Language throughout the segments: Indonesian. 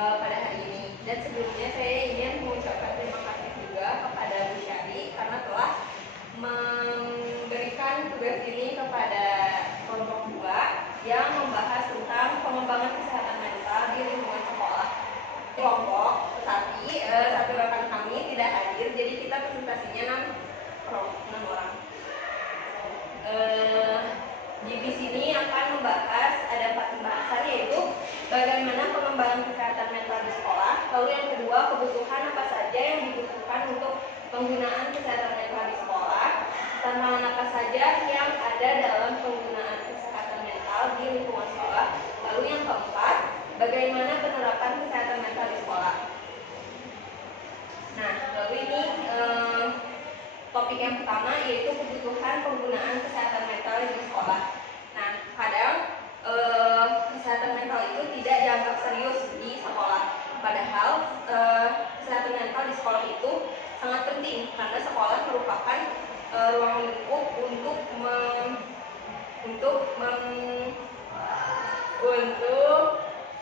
pada hari ini. Dan sebelumnya saya ingin mengucapkan terima kasih juga kepada Bu Syari karena telah memberikan tugas ini kepada kelompok 2 yang membahas tentang pengembangan kesehatan mental di lingkungan sekolah. Kelompok, tetapi satu rekan kami tidak hadir, jadi kita presentasinya 6 orang. Di sini akan membahas ada 4 pembahasan, yaitu bagaimana pengembangan kesehatan mental di sekolah, lalu yang kedua kebutuhan apa saja yang dibutuhkan untuk penggunaan kesehatan mental di sekolah, tantangan apa saja yang ada dalam penggunaan kesehatan mental di lingkungan sekolah, lalu yang keempat bagaimana penerapan kesehatan mental di sekolah. Nah, lalu ini topik yang pertama yaitu kebutuhan penggunaan kesehatan mental di sekolah. Nah, kadang kesehatan mental itu tidak dianggap serius di sekolah. Padahal kesehatan mental di sekolah itu sangat penting karena sekolah merupakan ruang lingkup untuk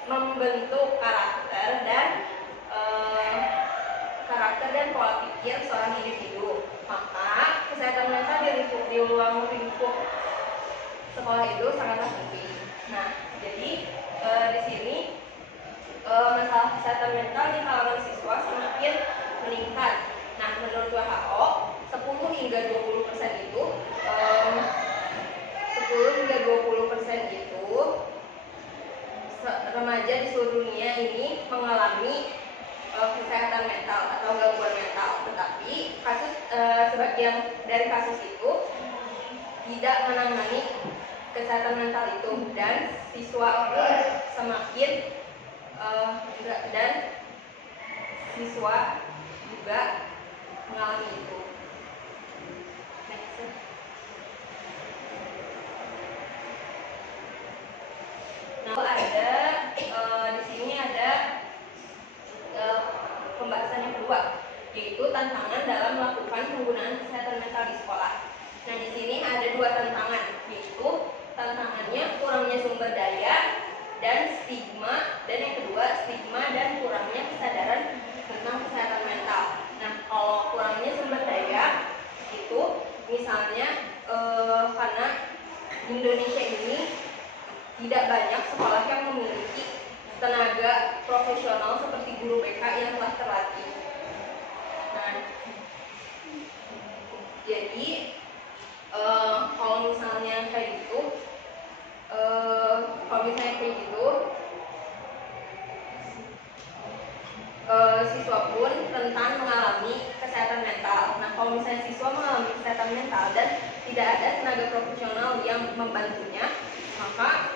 membentuk karakter dan pola pikir seorang individu. Maka kesehatan mental di ruang lingkup sekolah itu sangatlah penting. Nah, jadi di sini masalah kesehatan mental di kalangan siswa semakin meningkat. Nah, menurut WHO 10 hingga 20% itu 10 hingga 20% itu remaja di seluruh dunia ini mengalami kesehatan mental atau gangguan mental, tetapi sebagian dari kasus itu tidak menangani kesehatan mental itu dan siswa semakin dan siswa juga mengalami itu. Next. Nah, ada di sini ada pembahasan yang kedua, yaitu tantangan dalam melakukan penggunaan kesehatan mental di sekolah. Nah, di sini ada 2 tantangan, yaitu tantangannya kurangnya sumber daya dan stigma, dan yang kedua stigma dan kurangnya kesadaran tentang kesehatan mental. Nah, kalau kurangnya sumber daya itu misalnya karena Indonesia ini tidak banyak sekolah yang memiliki tenaga profesional seperti guru BK yang telah terlatih. Nah, jadi kalau misalnya kayak gitu, siswa pun rentan mengalami kesehatan mental. Nah, kalau misalnya siswa mengalami kesehatan mental dan tidak ada tenaga profesional yang membantunya, maka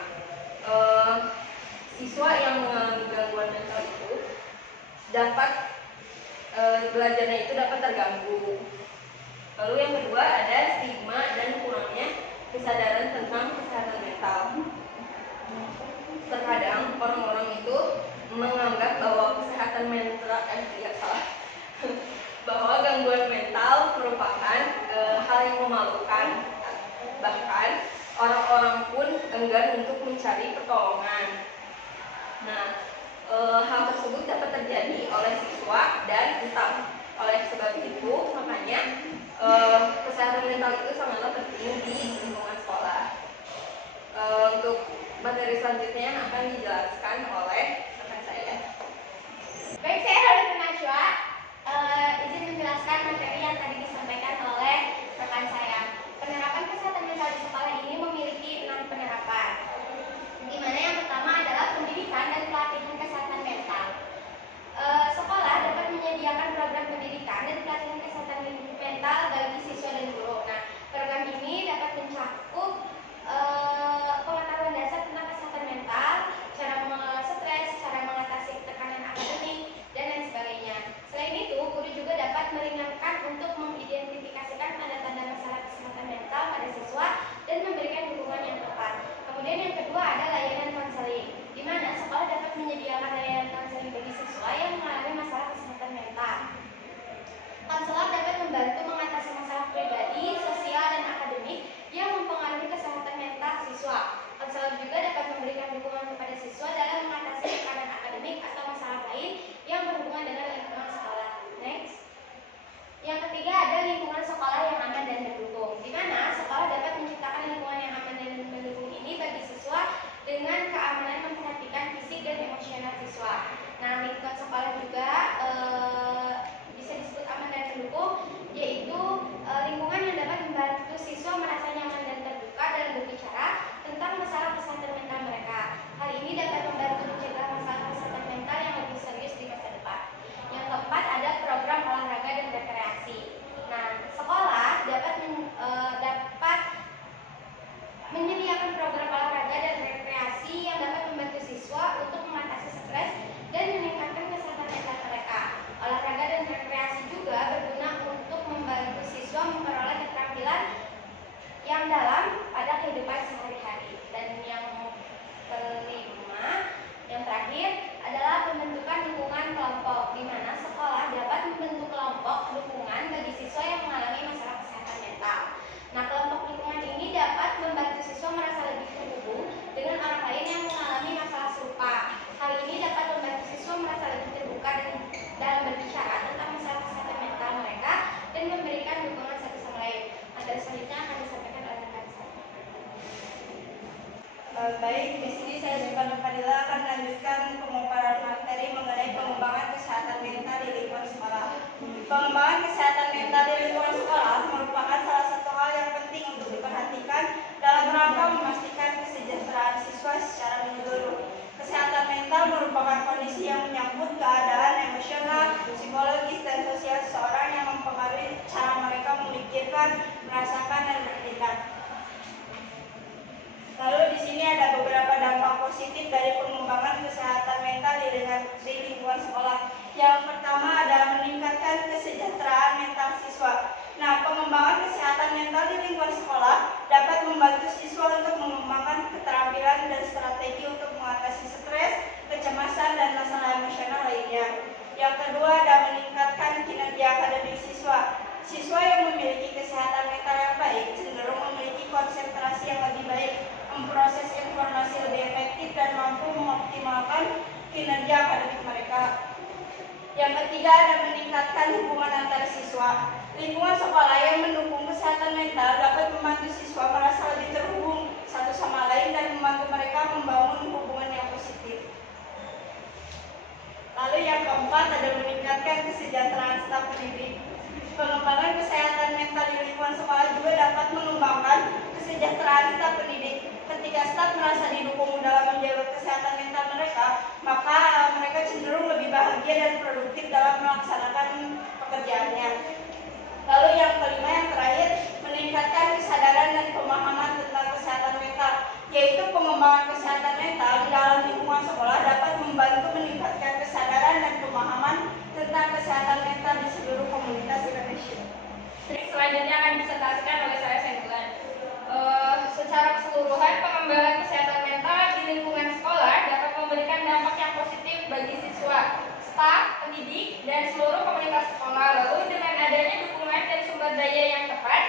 siswa yang mengalami gangguan mental itu dapat belajarnya itu dapat terganggu. Lalu yang kedua ada stigma dan kurangnya kesadaran tentang kesehatan mental. Terkadang orang-orang itu menganggap bahwa kesehatan mental bahwa gangguan mental merupakan hal yang memalukan. Bahkan orang-orang pun enggan untuk mencari pertolongan. Nah, hal tersebut dapat terjadi oleh siswa dan staff. Oleh sebab itu, makanya kesehatan mental itu sangatlah penting di lingkungan sekolah. Untuk materi selanjutnya yang akan dijelaskan oleh rekan saya. Baik, saya Halid Najwa. Izin menjelaskan materi yang tadi disampaikan oleh rekan saya. Penerapan kesehatan mental di sekolah ini memiliki 6 penerapan, di mana yang pertama adalah pendidikan dan pelatihan kelompok, di mana sekolah dapat membentuk kelompok dukungan bagi siswa yang mengalami masalah kesehatan mental. Nah, kelompok dukungan ini dapat membantu siswa merasa lebih terhubung dengan orang lain yang mengalami masalah serupa. Hal ini dapat membantu siswa merasa lebih terbuka dalam berbicara tentang masalah kesehatan mental mereka dan memberikan dukungan satu sama lain. Materi selanjutnya akan disampaikan oleh rekan saya. Baik, di sini saya Zulfan Fadila akan melanjutkan pemaparan materi mengenai pengembangan kesehatan mental di lingkungan sekolah. Pengembangan kesehatan mental di lingkungan sekolah merupakan salah satu hal yang penting untuk diperhatikan dalam rangka memastikan kesejahteraan siswa secara menyeluruh. Kesehatan mental merupakan kondisi yang menyangkut keadaan emosional, psikologis, dan sosial seseorang yang mempengaruhi cara mereka memikirkan, merasakan, dan bertindak. Lalu di sini ada beberapa dampak positif dari pengembangan kesehatan mental di lingkungan sekolah. Yang pertama adalah meningkatkan kesejahteraan mental siswa. Nah, pengembangan kesehatan mental di lingkungan sekolah dapat membantu siswa untuk mengembangkan keterampilan dan strategi untuk mengatasi stres, kecemasan, dan masalah emosional lainnya. Yang kedua adalah meningkatkan kinerja akademik siswa. Siswa yang memiliki kesehatan mental yang baik cenderung memiliki konsentrasi yang lebih baik, memproses informasi lebih efektif, dan mampu mengoptimalkan kinerja akademik mereka. Yang ketiga ada meningkatkan hubungan antar siswa. Lingkungan sekolah yang mendukung kesehatan mental dapat membantu siswa merasa lebih terhubung satu sama lain dan membantu mereka membangun hubungan yang positif. Lalu yang keempat ada meningkatkan kesejahteraan staf pendidik. Pengembangan kesehatan mental di lingkungan sekolah juga dapat mengembangkan kesejahteraan staf pendidik. Ketika staf merasa didukung dalam menjaga kesehatan mental mereka, maka mereka cenderung lebih bahagia dan produktif dalam melaksanakan pekerjaannya. Lalu yang kelima, yang terakhir, meningkatkan kesadaran dan pemahaman tentang kesehatan mental, yaitu pengembangan kesehatan mental di dalam lingkungan sekolah dapat membantu meningkatkan kesadaran dan pemahaman tentang kesehatan mental di seluruh komunitas Indonesia. Selanjutnya akan disertasikan oleh saya Senggulan. Secara keseluruhan, pengembangan kesehatan mental di lingkungan sekolah dapat memberikan dampak yang positif bagi siswa, staf, pendidik, dan seluruh komunitas sekolah. Lalu dengan adanya dukungan dan sumber daya yang tepat,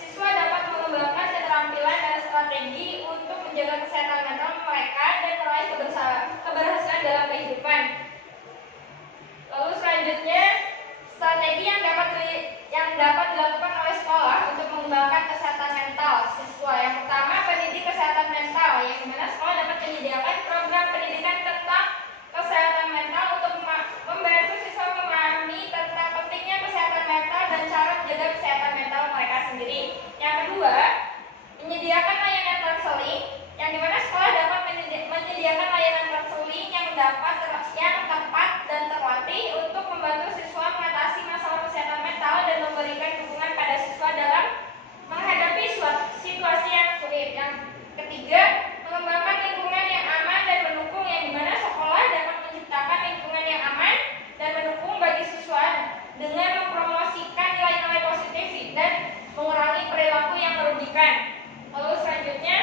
siswa dapat mengembangkan keterampilan dan strategi untuk menjaga kesehatan mental mereka dan meraih keberhasilan dalam kehidupan. Lalu selanjutnya, strategi yang dapat dilakukan oleh sekolah untuk mengembangkan kesehatan mental siswa. Yang pertama, pendidik kesehatan mental, yang dimana sekolah dapat menyediakan program pendidikan tentang kesehatan mental untuk membantu siswa memahami tentang pentingnya kesehatan mental dan cara menjaga kesehatan mental mereka sendiri. Yang kedua, menyediakan layanan konseling, yang dimana sekolah dapat menyediakan layanan konseling yang tepat dan terlatih untuk membantu siswa mengatasi masalah kesehatan mental dan memberikan dukungan pada siswa dalam menghadapi situasi yang sulit. Yang ketiga, mengembangkan lingkungan yang aman dan mendukung, yang dimana sekolah dapat menciptakan lingkungan yang aman dan mendukung bagi siswa dengan mempromosikan nilai-nilai positif dan mengurangi perilaku yang merugikan. Lalu selanjutnya,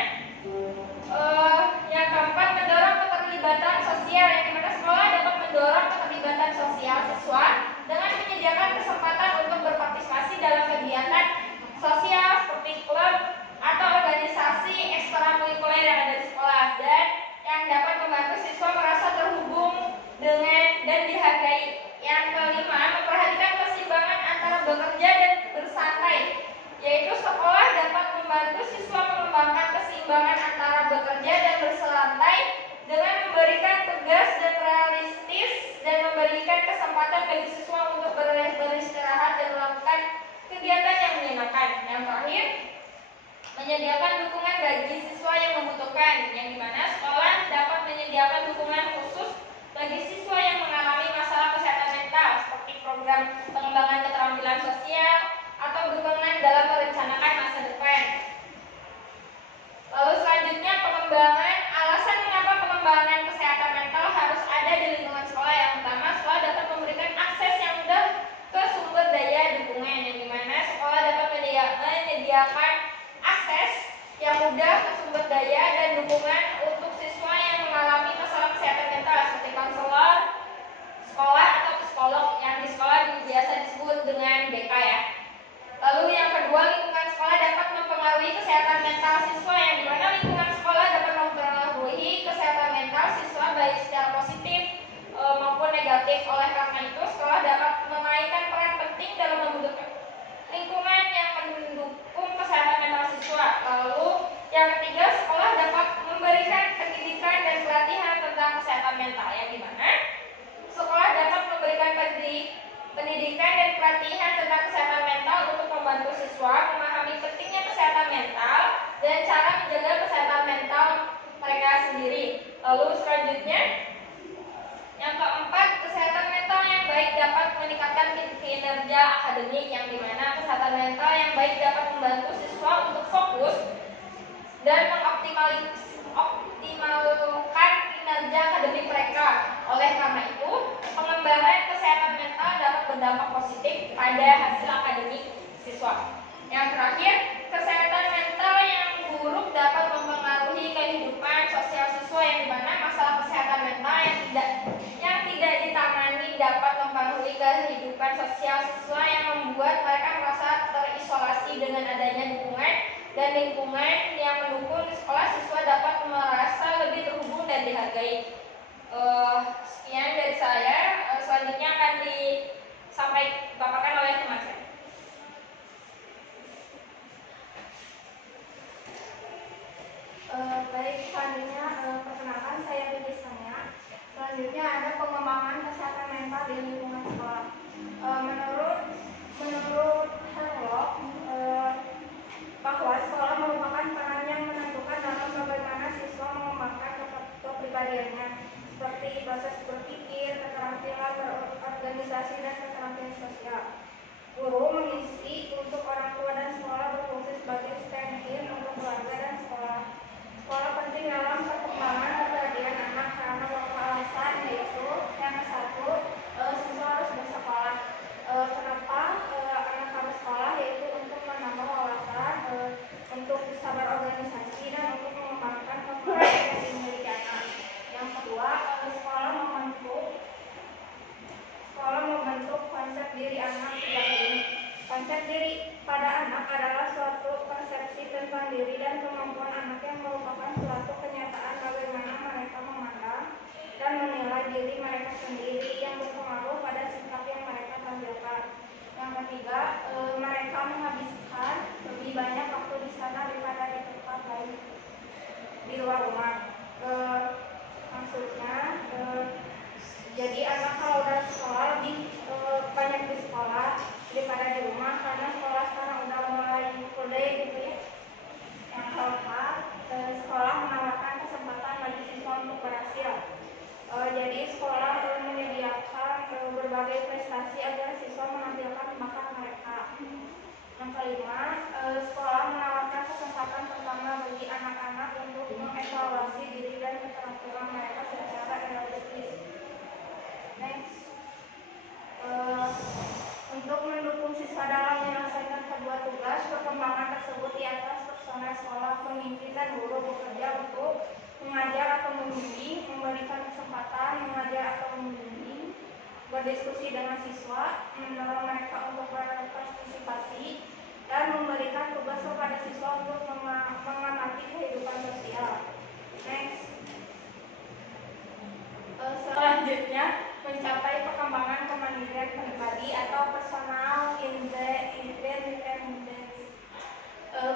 yang keempat, mendorong keterlibatan sosial, yang dimana sekolah dapat mendorong keterlibatan sosial siswa dengan menyediakan kesempatan untuk berpartisipasi dalam kegiatan sosial seperti klub atau organisasi ekstrakurikuler yang ada di sekolah, dan yang dapat membantu siswa merasa terhubung dengan dan dihargai. Yang kelima, memperhatikan keseimbangan antara bekerja dan bersantai, yaitu sekolah dapat membantu siswa mengembangkan keseimbangan antara bekerja dan bersantai dengan memberikan tugas dan realistis dan memberikan kesempatan bagi siswa untuk beristirahat dan melakukan kegiatan yang menyenangkan. Yang terakhir, menyediakan dukungan bagi siswa yang membutuhkan, yang dimana sekolah dapat menyediakan dukungan khusus bagi siswa yang mengalami masalah kesehatan mental seperti program pengembangan keterampilan sosial atau dukungan dalam merencanakan masa depan. Lalu selanjutnya, alasan mengapa pengembangan kesehatan mental harus ada di lingkungan sekolah. Yang pertama, sekolah dapat memberikan akses yang mudah ke sumber daya dukungan, yang dimana sekolah dapat menyediakan akses yang mudah ke sumber daya dan dukungan untuk siswa yang mengalami masalah kesehatan mental seperti konselor, akademik, yang dimana kesehatan mental yang baik dapat membantu siswa untuk fokus dan mengoptimalkan kinerja akademik mereka. Oleh karena itu, pengembangan kesehatan mental dapat berdampak positif pada hasil akademik siswa. Yang terakhir, kesehatan mental yang buruk dapat mempengaruhi kehidupan sosial siswa, yang dimana masalah kesehatan mental yang tidak ditangani dapat mempengaruhi kehidupan sosial siswa yang membuat mereka merasa terisolasi. Dengan adanya dukungan dan lingkungan yang mendukung di sekolah, siswa dapat merasa lebih terhubung dan dihargai. Sekian dari saya. Selanjutnya akan disampaikan oleh teman saya. Baik, selanjutnya perkenalkan saya Bibi Sania. Selanjutnya ada pengembangan kesehatan mental di lingkungan sekolah. Menurut Herlock, bahwa sekolah merupakan peran yang menentukan dalam bagaimana siswa mengembangkan kepribadiannya, seperti proses berpikir, keterampilan berorganisasi, dan keterampilan sosial. Guru mengisi untuk orang tua dan sekolah berfungsi sebagai stand-in untuk keluarga dan sekolah. Sekolah penting dalam perkembangan kepribadian anak karena beberapa alasan, yaitu yang ke-1, siswa harus bersekolah. Kenapa anak harus sekolah? Yaitu untuk menambah wawasan, untuk bisa berorganisasi, dan untuk mengembangkan kepribadian yang dimiliki anak. Yang kedua, sekolah membentuk konsep diri anak sejak dini. Konsep diri pada anak adalah suatu persepsi tentang diri dan kemampuan anak yang merupakan suatu kenyataan bagaimana mereka memandang dan menilai diri mereka sendiri, yang berpengaruh pada sikap yang mereka tampilkan. Yang ketiga, mereka menghabiskan lebih banyak waktu di sana daripada di tempat lain di luar rumah. Maksudnya, jadi anak kalau udah sekolah lebih banyak di sekolah daripada di rumah, karena sekolah sekarang udah mulai full day gitu ya. Yang keempat, sekolah menawarkan kesempatan bagi siswa untuk berhasil. Jadi sekolah menyediakan berbagai prestasi agar siswa menampilkan bakat mereka. Yang kelima, sekolah menawarkan kesempatan pertama bagi anak-anak untuk mengevaluasi diri dan keterampilan mereka secara realistis. Next, untuk mendukung siswa dalam menyelesaikan kedua tugas, perkembangan tersebut di atas personel sekolah, pemimpin dan guru bekerja untuk mengajar atau membimbing, memberikan kesempatan mengajar atau membimbing, berdiskusi dengan siswa, mendorong mereka untuk berpartisipasi, dan memberikan tugas kepada siswa untuk mengamati kehidupan sosial. Next. Selanjutnya, mencapai perkembangan kemandirian pribadi atau personal independence.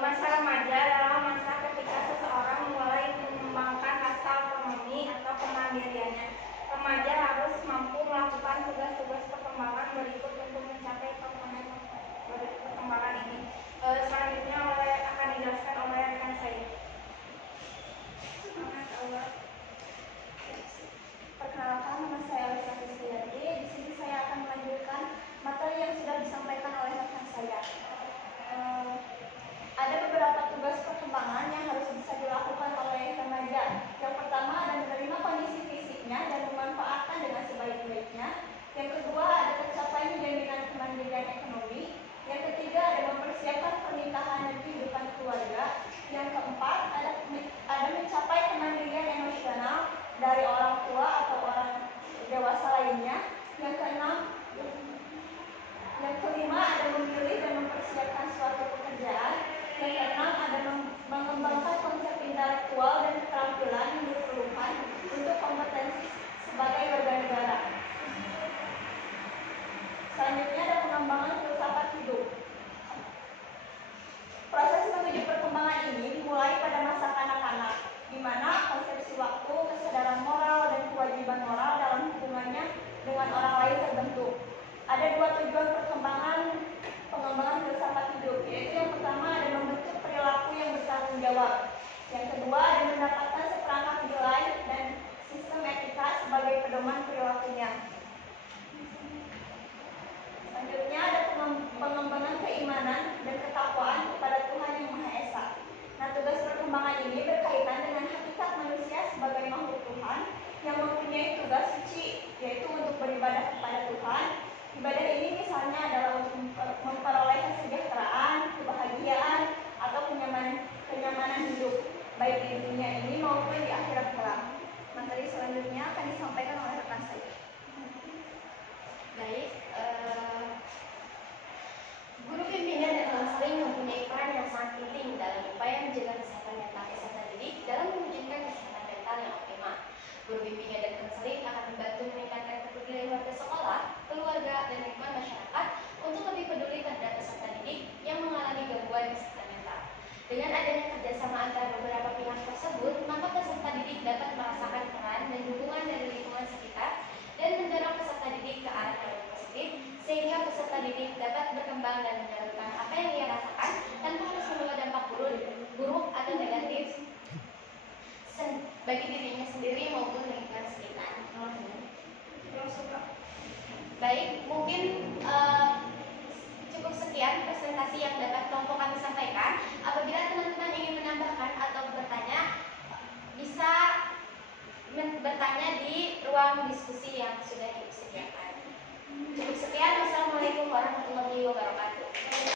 Masa remaja adalah masa ketika seseorang mulai mengembangkan rasa otonomi atau kemandiriannya. Remaja harus mampu melakukan tugas-tugas perkembangan berikut untuk mencapai perkembangan ini. Selanjutnya akan dijelaskan oleh rekan saya. Perkenalkan, nama saya Alisa Krisdayanti. Di sini saya akan melanjutkan materi yang sudah disampaikan oleh rekan saya. Ada beberapa tugas perkembangan yang harus bisa dilakukan oleh remaja. Yang pertama ada menerima kondisi fisiknya dan memanfaatkan dengan sebaik-baiknya. Yang kedua ada tercapainya jaminan kemandirian ekonomi. Yang ketiga ada mempersiapkan pernikahan dan kehidupan keluarga. Yang keempat ada mencapai kemandirian emosional dari orang tua atau orang dewasa lainnya. Yang kelima ada memilih dan mempersiapkan suatu pekerjaan. Yang keenam ada mengembangkan konsep intelektual dan keterampilan yang diperlukan untuk kompetensi sebagai warga negara. Selanjutnya ada pengembangan filsafat hidup. Proses menuju perkembangan ini dimulai pada masa kanak-kanak, di mana konsepsi waktu, kesadaran moral, dan kewajiban moral dalam hubungannya dengan orang lain terbentuk. Ada dua tujuan pengembangan filsafat hidup, yaitu yang pertama ada membentuk perilaku yang bertanggung jawab. Yang kedua ada mendapatkan seperangkat nilai dan sistem etika sebagai pedoman perilakunya. Selanjutnya ada suci, yaitu untuk beribadah kepada Tuhan. Ibadah ini misalnya adalah untuk memperoleh kesejahteraan, kebahagiaan, atau kenyamanan hidup, baik di dunia ini maupun di akhirat kelak. Materi selanjutnya akan disampaikan oleh rekan saya. Baik, guru bimbingan dan konseling mempunyai peran yang sangat penting dalam upaya menjaga kesehatan mental peserta didik dalam mewujudkan kesehatan mental yang optimal. Guru bimbingan dan konseling akan membantu meningkatkan kepedulian warga sekolah, keluarga, dan lingkungan masyarakat untuk lebih peduli terhadap peserta didik yang mengalami gangguan kesehatan mental. Dengan adanya kerjasama antara beberapa pihak tersebut, maka peserta didik dapat merasakan peran dan dukungan dari lingkungan sekitar dan mendorong peserta didik ke arah yang lebih positif, sehingga peserta didik dapat berkembang dan menyalurkan apa yang ia rasakan tanpa harus membawa dampak buruk atau negatif bagi dirinya sendiri maupun lingkungan sekitar. Baik, mungkin cukup sekian presentasi yang dapat kelompok kami sampaikan. Apabila teman-teman ingin menambahkan atau bertanya, bisa bertanya di ruang diskusi yang sudah disediakan. Cukup sekian. Wassalamualaikum warahmatullahi wabarakatuh.